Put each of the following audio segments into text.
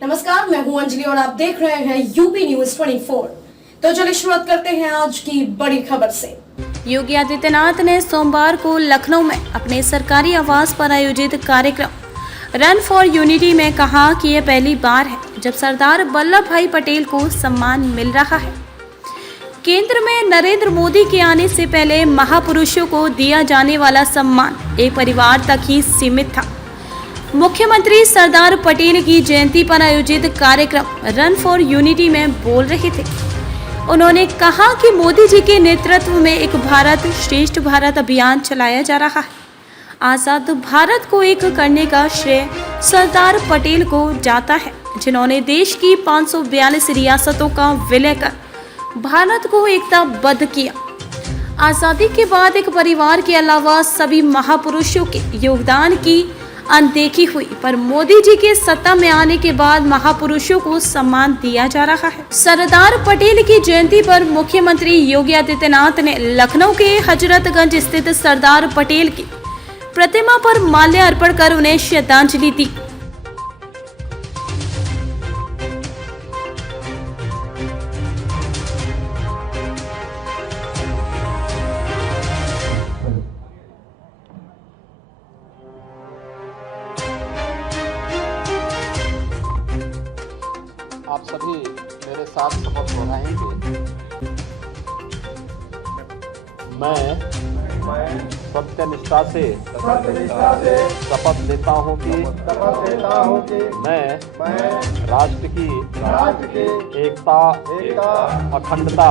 नमस्कार, मैं हूं अंजलि और आप देख रहे हैं यूपी न्यूज 24। तो चलिए शुरुआत करते हैं आज की बड़ी खबर से। योगी आदित्यनाथ ने सोमवार को लखनऊ में अपने सरकारी आवास पर आयोजित कार्यक्रम रन फॉर यूनिटी में कहा कि यह पहली बार है जब सरदार वल्लभ भाई पटेल को सम्मान मिल रहा है। केंद्र में नरेंद्र मोदी के आने से पहले महापुरुषों को दिया जाने वाला सम्मान एक परिवार तक ही सीमित था। मुख्यमंत्री सरदार पटेल की जयंती पर आयोजित कार्यक्रम रन फॉर यूनिटी में बोल रहे थे। उन्होंने कहा कि मोदी जी के नेतृत्व में एक भारत श्रेष्ठ भारत अभियान चलाया जा रहा है। आज़ाद भारत को एक करने का श्रेय सरदार पटेल को जाता है, जिन्होंने देश की 542 रियासतों का विलय कर भारत को एकताबद्ध किया। आज़ादी के बाद एक परिवार के अलावा सभी महापुरुषों के योगदान की अनदेखी हुई, पर मोदी जी के सत्ता में आने के बाद महापुरुषों को सम्मान दिया जा रहा है। सरदार पटेल की जयंती पर मुख्यमंत्री योगी आदित्यनाथ ने लखनऊ के हजरतगंज स्थित सरदार पटेल की प्रतिमा पर माल्यार्पण कर उन्हें श्रद्धांजलि दी। आप सभी मेरे साथ शपथ दोहराएंगे। मैं सत्यनिष्ठा से शपथ लेता हूँ कि मैं राष्ट्र की एकता, अखंडता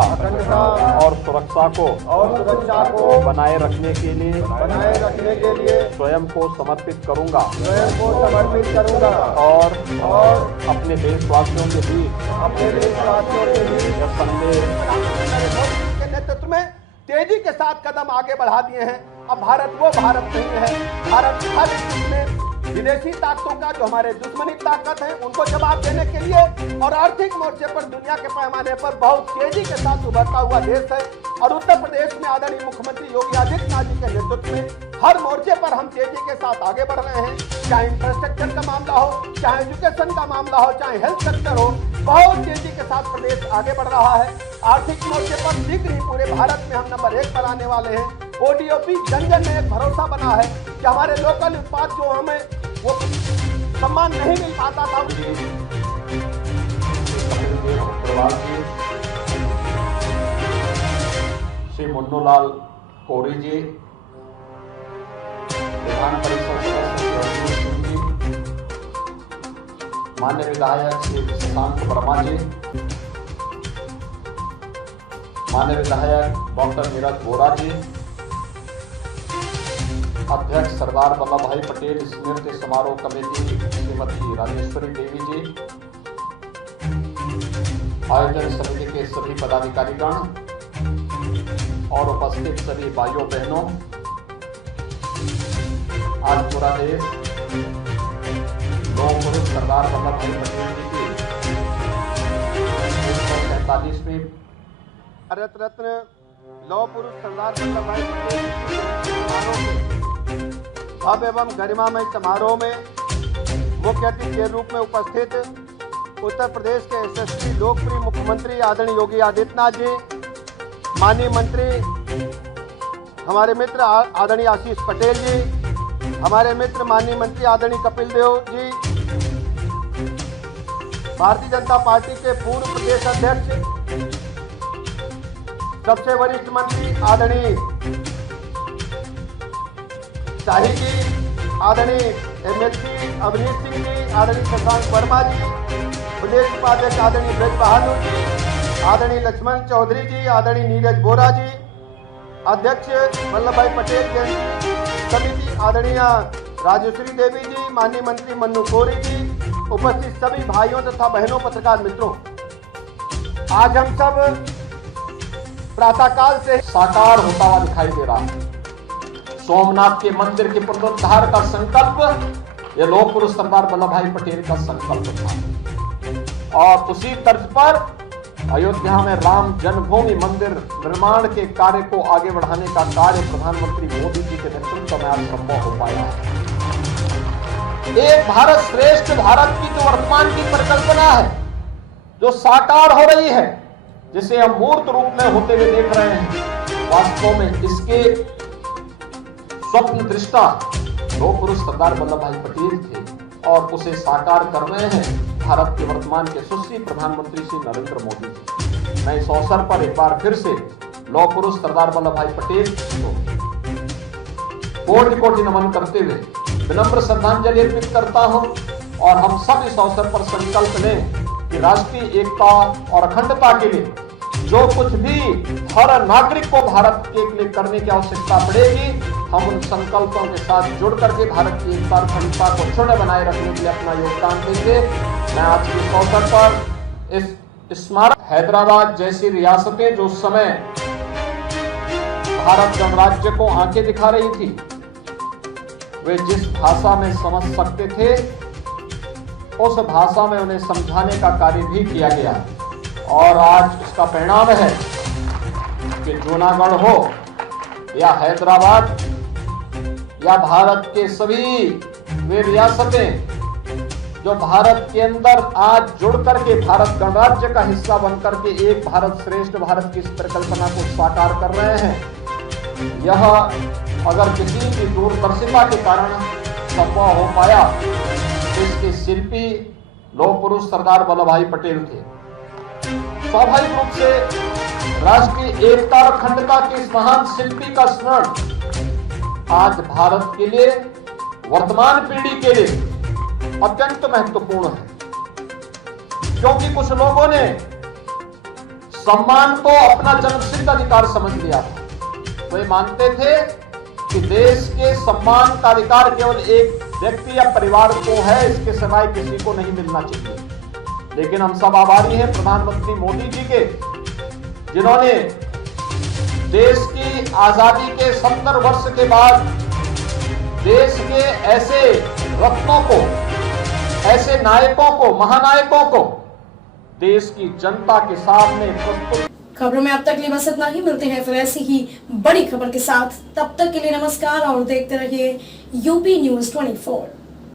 और सुरक्षा को बनाए रखने के लिए स्वयं को समर्पित करूँगा और अपने देशवासियों के बीच के नेतृत्व में तेजी के साथ कदम आगे बढ़ा दिए हैं। अब भारत वो भारत नहीं है। भारत हर स्थिति में विदेशी ताकतों का जो हमारे दुश्मनी ताकत है उनको जवाब देने के लिए और आर्थिक मोर्चे पर दुनिया के पैमाने पर बहुत तेजी के साथ उभरता हुआ देश है। और उत्तर प्रदेश में आदरणीय मुख्यमंत्री योगी आदित्यनाथ जी के नेतृत्व में हर मोर्चे पर हम तेजी के साथ आगे बढ़ रहे हैं। चाहे इंफ्रास्ट्रक्चर का मामला हो, चाहे एजुकेशन का मामला हो, चाहे हेल्थ सेक्टर हो, बहुत तेजी के साथ प्रदेश आगे बढ़ रहा है। आर्थिक मोर्चे पर शीघ्र ही पूरे भारत में हम नंबर 1 पर आने वाले हैं। ओडीओपी जन जन में एक भरोसा बना है कि हमारे लोकल उत्पाद जो हमें वो सम्मान नहीं मिल पाता था। श्री मुन्नूलाल कोरी जी, विधान परिषद सदस्य जी, माननीय विधायक श्री शशांक वर्मा जी, माननीय विधायक डॉक्टर नीरज बोरा जी, अध्यक्ष सरदार वल्लभ भाई पटेल स्मृति समारोह कमेटी श्रीमती राजेश्वरी देवी जी, आयोजन समिति के सभी पदाधिकारीगण और उपस्थित सभी भाइयों बहनों, आज पूरा देश लौह पुरुष सरदार वल्लभ भाई पटेल जी की 147वीं भारत रत्न लौह पुरुष सरदार वल्लभ भाई पटेल की भव्य एवं गरिमामय समारोह में मुख्य अतिथि के रूप में उपस्थित उत्तर प्रदेश के यशस्वी लोकप्रिय मुख्यमंत्री आदरणीय योगी आदित्यनाथ जी, माननीय मंत्री हमारे मित्र आदरणीय आशीष पटेल जी, हमारे मित्र माननीय मंत्री आदरणीय कपिल देव जी, भारतीय जनता पार्टी के पूर्व प्रदेश अध्यक्ष सबसे वरिष्ठ मंत्री आदरणीय शाही जी, आदरणीय एमएलसी अवनीश सिंह जी, आदरणीय शशांक वर्मा जी, प्रदेश उपाध्यक्ष आदरणीय ब्रज बहादुर जी, आदरणीय लक्ष्मण चौधरी जी, आदरणीय नीरज बोरा जी, अध्यक्ष वल्लभ भाई पटेल जयंती समिति आदरणीय राजेश्वरी देवी जी, माननीय मंत्री मन्नू कोरी जी, उपस्थित सभी भाइयों तथा बहनों पत्रकार मित्रों, आज हम सब प्रातःकाल से साकार होता हुआ दिखाई दे रहा है। सोमनाथ के मंदिर के पुनरुद्धार का संकल्प यह लौह पुरुष सरदार वल्लभ भाई पटेल का संकल्प था और उसी तर्ज पर अयोध्या में राम जन्मभूमि मंदिर निर्माण के कार्य को आगे बढ़ाने का कार्य प्रधानमंत्री मोदी जी के नेतृत्व में आज संभव हो पाया है। एक भारत श्रेष्ठ भारत की जो वर्तमान की परिकल्पना है, जो साकार हो रही है, जिसे हम मूर्त रूप में होते हुए देख रहे हैं, वास्तव में इसके स्वप्न दृष्टा दो पुरुष सरदार वल्लभ भाई पटेल थे और उसे साकार कर रहे हैं भारत के वर्तमान के यशस्वी प्रधानमंत्री श्री नरेंद्र मोदी जी। मैं इस अवसर पर एक बार फिर से लौह पुरुष सरदार वल्लभ भाई पटेल को कोटि कोटि नमन करते हुए विनम्र श्रद्धांजलि अर्पित करता हूं और हम सब इस अवसर पर संकल्प लें कि राष्ट्रीय एकता और अखंडता के लिए जो कुछ भी हर नागरिक को भारत के लिए करने की आवश्यकता पड़ेगी, हम उन संकल्पों के साथ जुड़ करके भारत की एकता और अखंडता को क्षुण्ण बनाए रखने के लिए अपना योगदान देंगे। मैं आज के इस अवसर पर इस स्मारक हैदराबाद जैसी रियासतें जो उस समय भारत गणराज्य को आंखें दिखा रही थी, वे जिस भाषा में समझ सकते थे उस भाषा में उन्हें समझाने का कार्य भी किया गया और आज इसका परिणाम है कि जूनागढ़ हो या हैदराबाद या भारत के सभी वे रियासतें जो भारत के अंदर आज जुड़ करके भारत गणराज्य का हिस्सा बनकर के एक भारत श्रेष्ठ भारत की इस परिकल्पना को साकार कर रहे हैं। यह अगर किसी की दूरदर्शिता के कारण संभव हो पाया तो इसके शिल्पी लौह पुरुष सरदार वल्लभ भाई पटेल थे। स्वाभाविक रूप से राष्ट्रीय एकता और अखंडता के इस महान शिल्पी का स्मरण आज भारत के लिए, वर्तमान पीढ़ी के लिए अत्यंत महत्वपूर्ण है, क्योंकि कुछ लोगों ने सम्मान को अपना जन्मसिद्ध अधिकार समझ लिया था। वे मानते थे कि देश के सम्मान का अधिकार केवल एक व्यक्ति या परिवार को है, इसके सिवाय किसी को नहीं मिलना चाहिए। लेकिन हम सब आभारी हैं प्रधानमंत्री मोदी जी के, जिन्होंने देश की आजादी के 70 वर्ष के बाद देश के ऐसे रत्नों को, ऐसे नायकों को, महानायकों को देश की जनता के सामने प्रस्तुत। खबरों में अब तक लिए बस इतना ही। मिलते हैं फिर ऐसी ही बड़ी खबर के साथ। तब तक के लिए नमस्कार और देखते रहिए यूपी न्यूज़ 24।